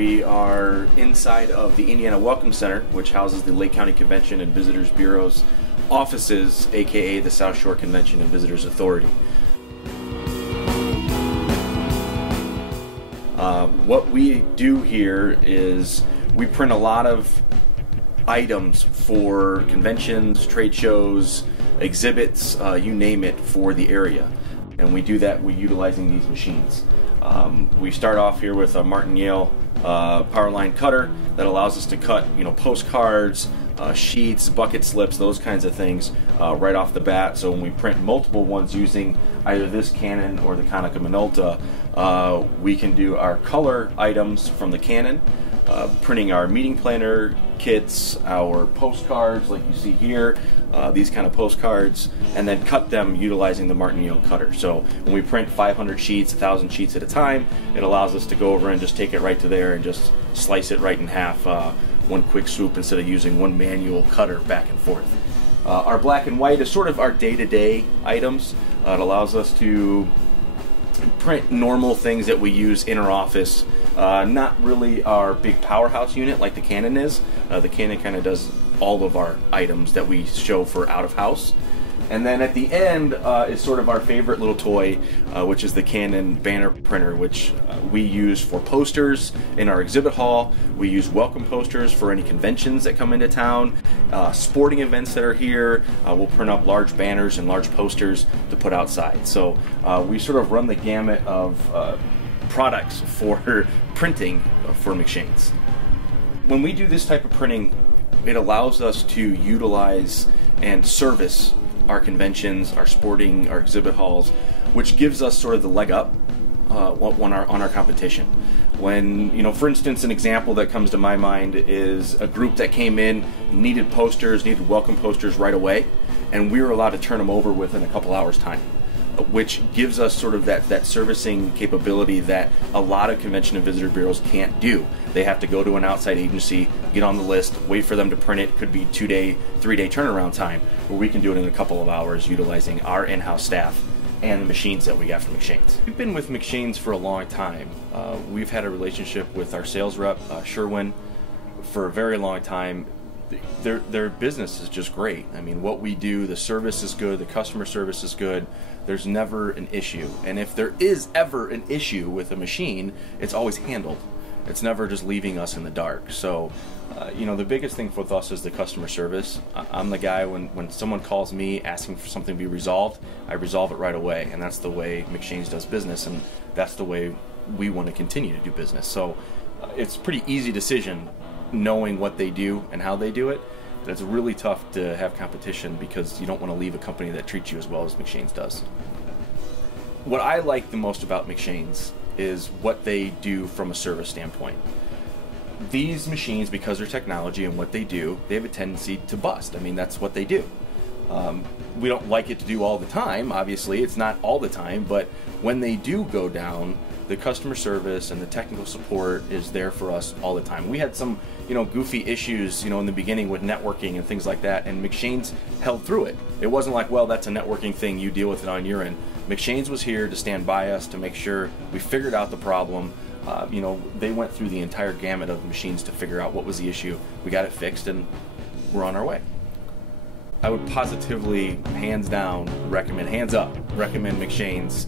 We are inside of the Indiana Welcome Center, which houses the Lake County Convention and Visitors Bureau's offices, aka the South Shore Convention and Visitors Authority. What we do here is we print a lot of items for conventions, trade shows, exhibits, you name it, for the area. And we do that utilizing these machines. We start off here with a martingale power line cutter that allows us to cut, postcards, sheets, bucket slips, those kinds of things right off the bat. So when we print multiple ones using either this Canon or the Konica Minolta, we can do our color items from the Canon, printing our meeting planner kits, our postcards like you see here, these kind of postcards, and then cut them utilizing the martingale cutter. So when we print 500 sheets, 1,000 sheets at a time, it allows us to go over and just take it right to there and just slice it right in half, one quick swoop, instead of using one manual cutter back and forth. Our black and white is sort of our day-to-day items. It allows us to print normal things that we use in our office. Not really our big powerhouse unit like the Canon is. The Canon kind of does all of our items that we show for out of house. And then at the end is sort of our favorite little toy, which is the Canon banner printer, which we use for posters in our exhibit hall. We use welcome posters for any conventions that come into town, sporting events that are here. We'll print up large banners and large posters to put outside. So we sort of run the gamut of products for printing for McShane's. When we do this type of printing, it allows us to utilize and service our conventions, our sporting, our exhibit halls, which gives us sort of the leg up on our competition. When, for instance, an example that comes to my mind is a group that came in, needed posters, needed welcome posters right away, and we were allowed to turn them over within a couple hours time, which gives us sort of that servicing capability that a lot of convention and visitor bureaus can't do. They have to go to an outside agency, get on the list, wait for them to print it. Could be 2-day, 3-day turnaround time, where we can do it in a couple of hours utilizing our in-house staff and the machines that we got from McShane's. We've been with McShane's for a long time. We've had a relationship with our sales rep, Sherwin, for a very long time. Their business is just great. I mean, what we do, the service is good, the customer service is good. There's never an issue. And if there is ever an issue with a machine, it's always handled. It's never just leaving us in the dark. So, the biggest thing with us is the customer service. I'm the guy, when someone calls me asking for something to be resolved, I resolve it right away. And that's the way McShane's does business, and that's the way we want to continue to do business. So it's a pretty easy decision knowing what they do and how they do it. But it's really tough to have competition because you don't want to leave a company that treats you as well as McShane's does. What I like the most about McShane's is what they do from a service standpoint. These machines, because they're technology and what they do, they have a tendency to bust. I mean, that's what they do. We don't like it to do all the time, obviously. It's not all the time, but when they do go down, the customer service and the technical support is there for us all the time. We had some, goofy issues, in the beginning with networking and things like that, and McShane's held through it. It wasn't like, well, that's a networking thing, you deal with it on your end. McShane's was here to stand by us to make sure we figured out the problem. They went through the entire gamut of machines to figure out what was the issue. We got it fixed, and we're on our way. I would positively, hands down, recommend McShane's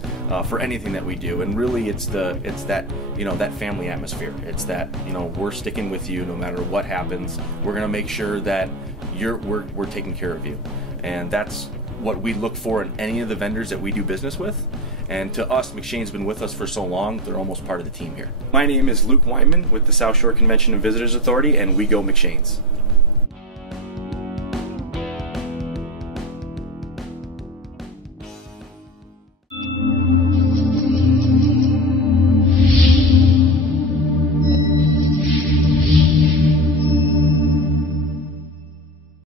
for anything that we do. And really, it's that that family atmosphere. It's that we're sticking with you no matter what happens. We're gonna make sure that we're taking care of you, and that's what we look for in any of the vendors that we do business with. And to us, McShane's been with us for so long, they're almost part of the team here. My name is Luke Wyman with the South Shore Convention and Visitors Authority, and we go McShane's.